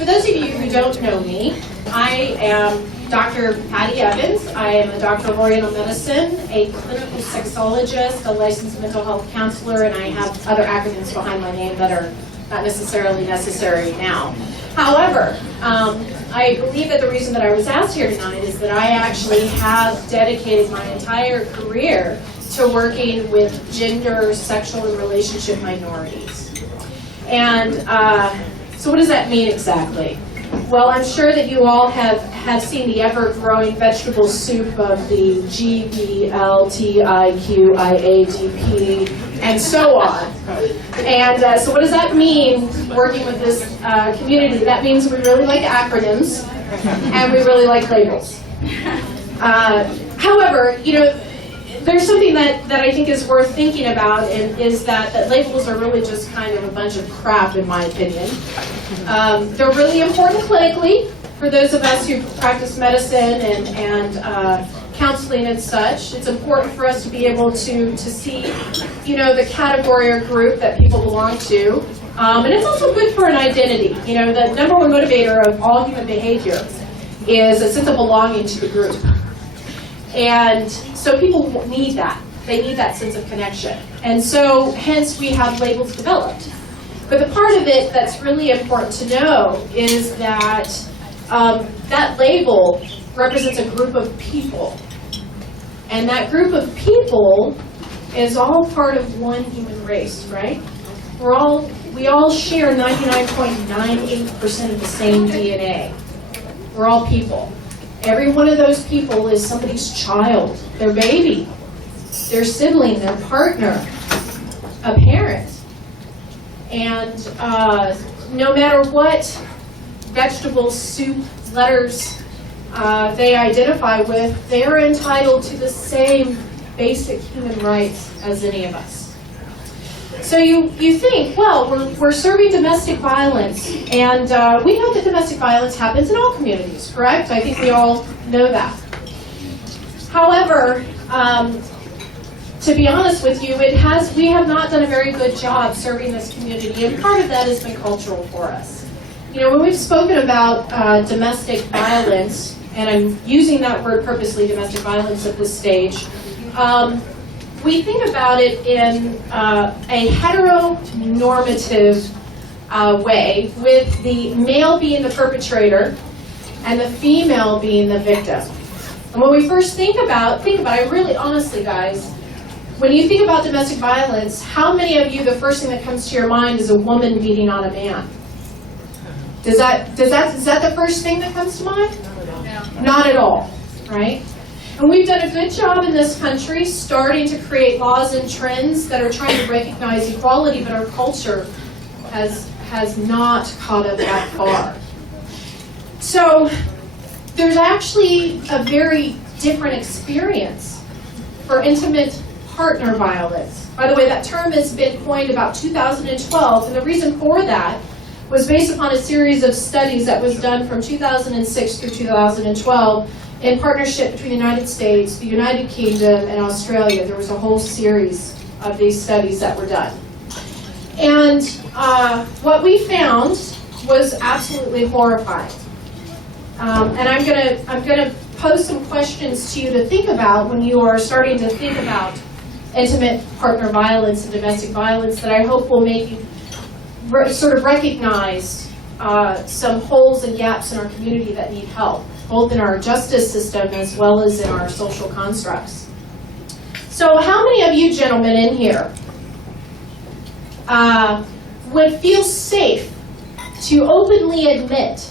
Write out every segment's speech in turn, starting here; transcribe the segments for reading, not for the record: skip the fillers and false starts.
For those of you who don't know me, I am Dr. Patty Evans. I am a doctor of Oriental Medicine, a clinical sexologist, a licensed mental health counselor, and I have other acronyms behind my name that are not necessarily necessary now. However, I believe that the reason that I was asked here tonight is that I actually have dedicated my entire career to working with gender, sexual, and relationship minorities. And so what does that mean exactly? Well, I'm sure that you all have seen the ever-growing vegetable soup of the G, B, L, T, I, Q, I, A, D, P, and so on. And so what does that mean, working with this community? That means we really like acronyms, and we really like labels. However, you know, there's something that I think is worth thinking about, and is that labels are really just kind of a bunch of crap, in my opinion. They're really important clinically for those of us who practice medicine and counseling and such. It's important for us to be able to see, you know, the category or group that people belong to. And it's also good for an identity. You know, the number one motivator of all human behavior is a sense of belonging to the group. And so people need that. They need that sense of connection. And so, hence, we have labels developed. But the part of it that's really important to know is that that label represents a group of people. And that group of people is all part of one human race, right? We all share 99.98% of the same DNA. We're all people. Every one of those people is somebody's child, their baby, their sibling, their partner, a parent. And no matter what vegetable soup letters they identify with, they're entitled to the same basic human rights as any of us. So you think, well, we're serving domestic violence, and we know that domestic violence happens in all communities, correct? I think we all know that. However, to be honest with you, we have not done a very good job serving this community, and part of that has been cultural for us. You know, when we've spoken about domestic violence, and I'm using that word purposely, domestic violence at this stage, we think about it in a heteronormative way, with the male being the perpetrator and the female being the victim. And when we first think about it, I really honestly, guys, when you think about domestic violence, how many of you, the first thing that comes to your mind is a woman beating on a man? Is that the first thing that comes to mind? No. Not at all, right? And we've done a good job in this country starting to create laws and trends that are trying to recognize equality, but our culture has not caught up that far. So there's actually a very different experience for intimate partner violence. By the way, that term has been coined about 2012, and the reason for that was based upon a series of studies that was done from 2006 through 2012 in partnership between the United States, the United Kingdom, and Australia. There was a whole series of these studies that were done. And what we found was absolutely horrifying. And I'm gonna pose some questions to you to think about when you are starting to think about intimate partner violence and domestic violence, that I hope will make you sort of recognize some holes and gaps in our community that need help, both in our justice system as well as in our social constructs. So how many of you gentlemen in here would feel safe to openly admit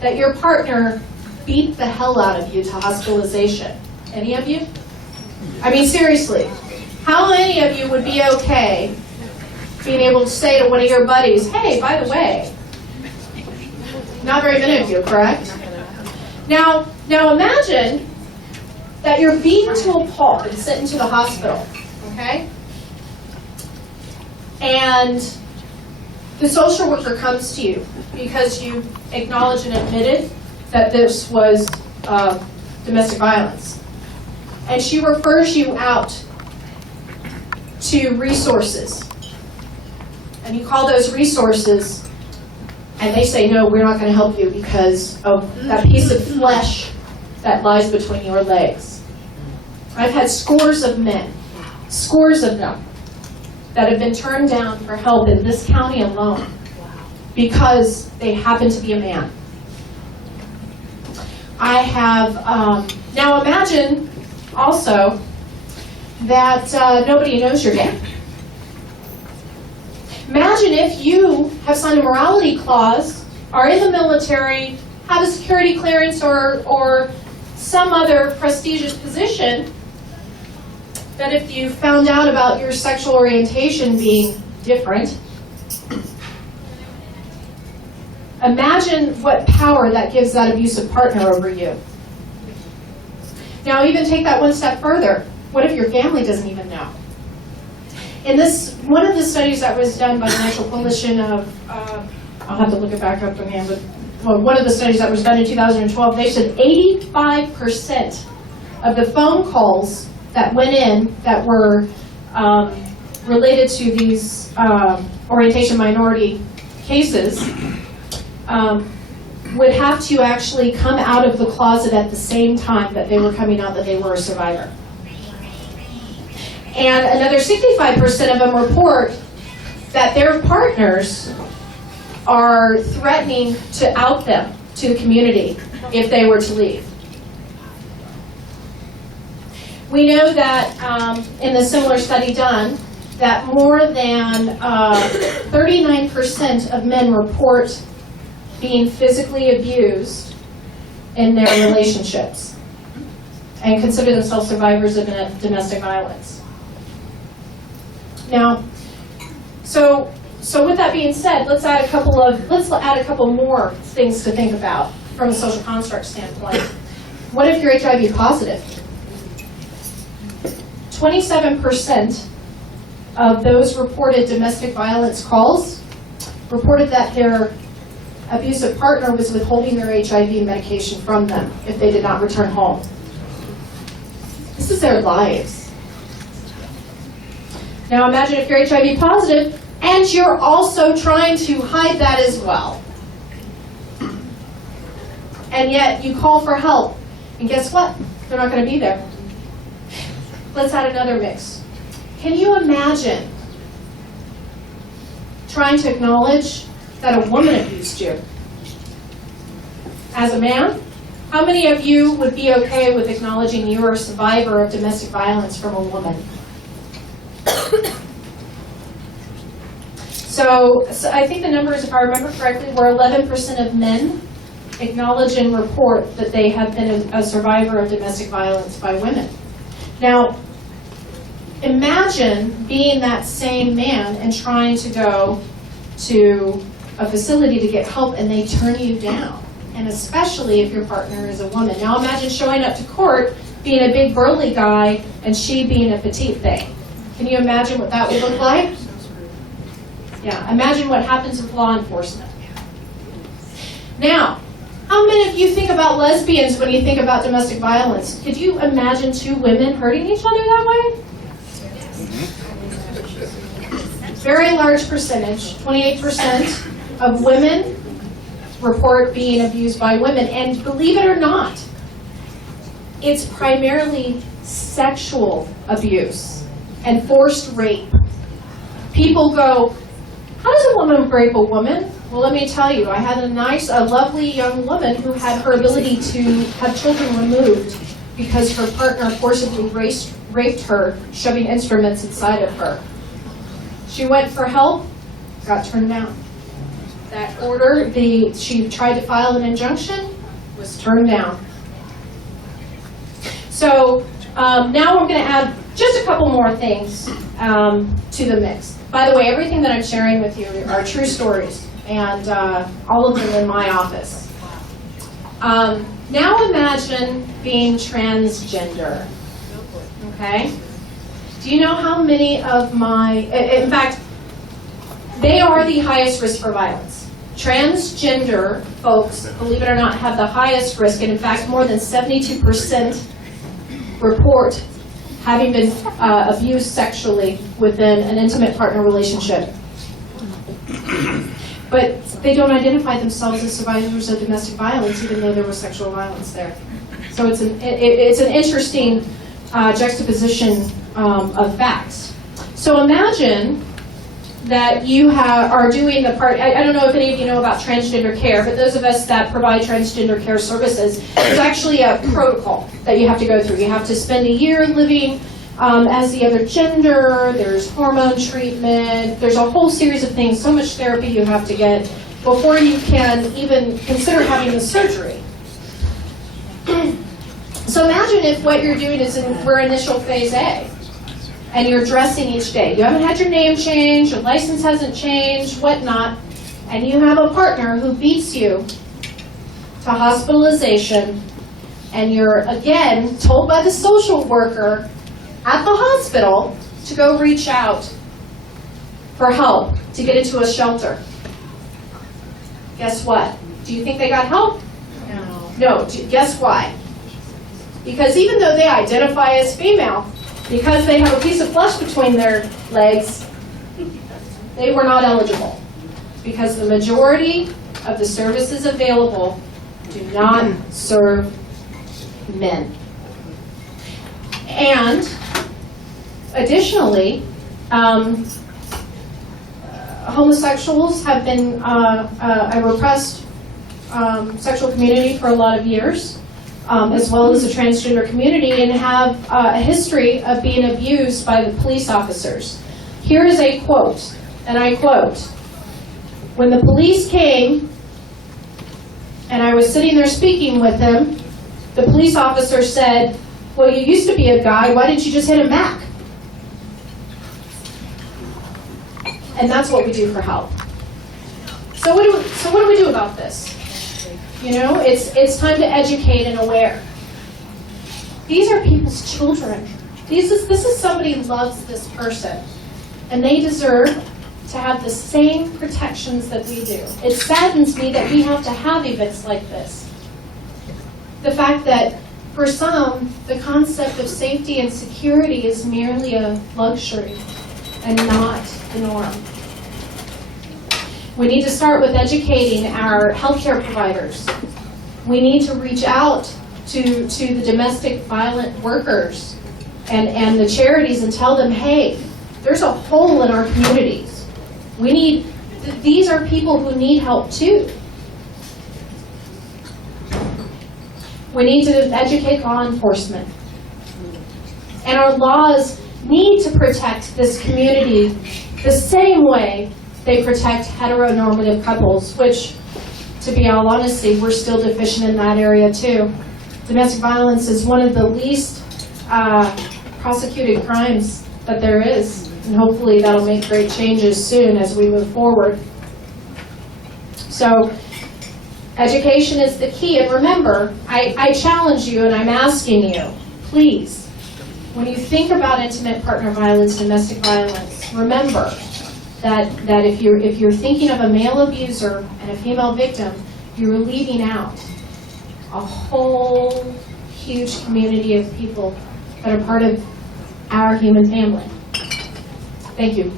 that your partner beat the hell out of you to hospitalization? Any of you? I mean, seriously, how many of you would be okay being able to say to one of your buddies, hey, by the way? Not very many of you, correct? Now imagine that you're beaten to a pulp and sent into the hospital, okay? And the social worker comes to you because you acknowledged and admitted that this was domestic violence. And she refers you out to resources. And you call those resources and they say, no, we're not going to help you because of that piece of flesh that lies between your legs. I've had scores of men, scores of them, that have been turned down for help in this county alone because they happen to be a man. I have, now imagine also that nobody knows you're gay. Imagine if you have signed a morality clause, are in the military, have a security clearance or some other prestigious position, that if you found out about your sexual orientation being different, imagine what power that gives that abusive partner over you. Now even take that one step further. What if your family doesn't even know? In this, one of the studies that was done by the National Coalition of, I'll have to look it back up again, but one of the studies that was done in 2012, they said 85% of the phone calls that went in that were related to these orientation minority cases would have to actually come out of the closet at the same time that they were coming out that they were a survivor. And another 65% of them report that their partners are threatening to out them to the community if they were to leave. We know that in the similar study done, that more than 39% of men report being physically abused in their relationships and consider themselves survivors of domestic violence. Now, so with that being said, let's add a couple more things to think about from a social construct standpoint. What if you're HIV positive? 27% of those reported domestic violence calls reported that their abusive partner was withholding their HIV medication from them if they did not return home. This is their lives. Now imagine if you're HIV positive and you're also trying to hide that as well. And yet you call for help, and guess what? They're not going to be there. Let's add another mix. Can you imagine trying to acknowledge that a woman abused you? As a man, how many of you would be okay with acknowledging you are a survivor of domestic violence from a woman? So I think the numbers, if I remember correctly, were 11% of men acknowledge and report that they have been a survivor of domestic violence by women. Now, imagine being that same man and trying to go to a facility to get help and they turn you down, and especially if your partner is a woman. Now imagine showing up to court being a big burly guy and she being a petite thing. Can you imagine what that would look like? Yeah, imagine what happens with law enforcement. Now, how many of you think about lesbians when you think about domestic violence? Could you imagine two women hurting each other that way? Very large percentage, 28% of women report being abused by women. And believe it or not, it's primarily sexual abuse and forced rape. People go, how does a woman rape a woman? Well, let me tell you, I had a lovely young woman who had her ability to have children removed because her partner forcibly raped her, shoving instruments inside of her. She went for help, got turned down. That order, she tried to file an injunction, was turned down. So now we're going to add just a couple more things to the mix. By the way, everything that I'm sharing with you are true stories, and all of them in my office. Now imagine being transgender, okay? Do you know how many of in fact, they are the highest risk for violence. Transgender folks, believe it or not, have the highest risk, and in fact, more than 72% report having been abused sexually within an intimate partner relationship. but they don't identify themselves as survivors of domestic violence, even though there was sexual violence there. So it's an interesting juxtaposition of facts. So imagine that you are doing the part, I don't know if any of you know about transgender care, but those of us that provide transgender care services, there's actually a protocol that you have to go through. You have to spend a year living as the other gender, there's hormone treatment, there's a whole series of things, so much therapy you have to get before you can even consider having the surgery. So imagine if what you're doing is we're initial phase A, and you're dressing each day. You haven't had your name changed, your license hasn't changed, whatnot, and you have a partner who beats you to hospitalization, and you're, again, told by the social worker at the hospital to go reach out for help to get into a shelter. Guess what? Do you think they got help? No. No. Guess why? Because even though they identify as female, because they have a piece of flesh between their legs, they were not eligible. Because the majority of the services available do not serve men. And additionally, homosexuals have been a repressed sexual community for a lot of years, as well as the transgender community, and have a history of being abused by the police officers. Here is a quote, and I quote, "When the police came, and I was sitting there speaking with them, the police officer said, 'Well, you used to be a guy, why didn't you just hit him back?'" And that's what we do for help. So what do we do about this? You know, it's time to educate and aware. These are people's children. This is somebody who loves this person, and they deserve to have the same protections that we do. It saddens me that we have to have events like this. The fact that for some, the concept of safety and security is merely a luxury and not the norm. We need to start with educating our healthcare providers. We need to reach out to the domestic violent workers and the charities and tell them, hey, there's a hole in our communities. These are people who need help too. We need to educate law enforcement. And our laws need to protect this community the same way they protect heteronormative couples, which, to be all honesty, we're still deficient in that area too. Domestic violence is one of the least prosecuted crimes that there is, and hopefully that'll make great changes soon as we move forward. So, education is the key, and remember, I challenge you and I'm asking you, please, when you think about intimate partner violence, domestic violence, remember that if you're thinking of a male abuser and a female victim, you're leaving out a whole huge community of people that are part of our human family. Thank you.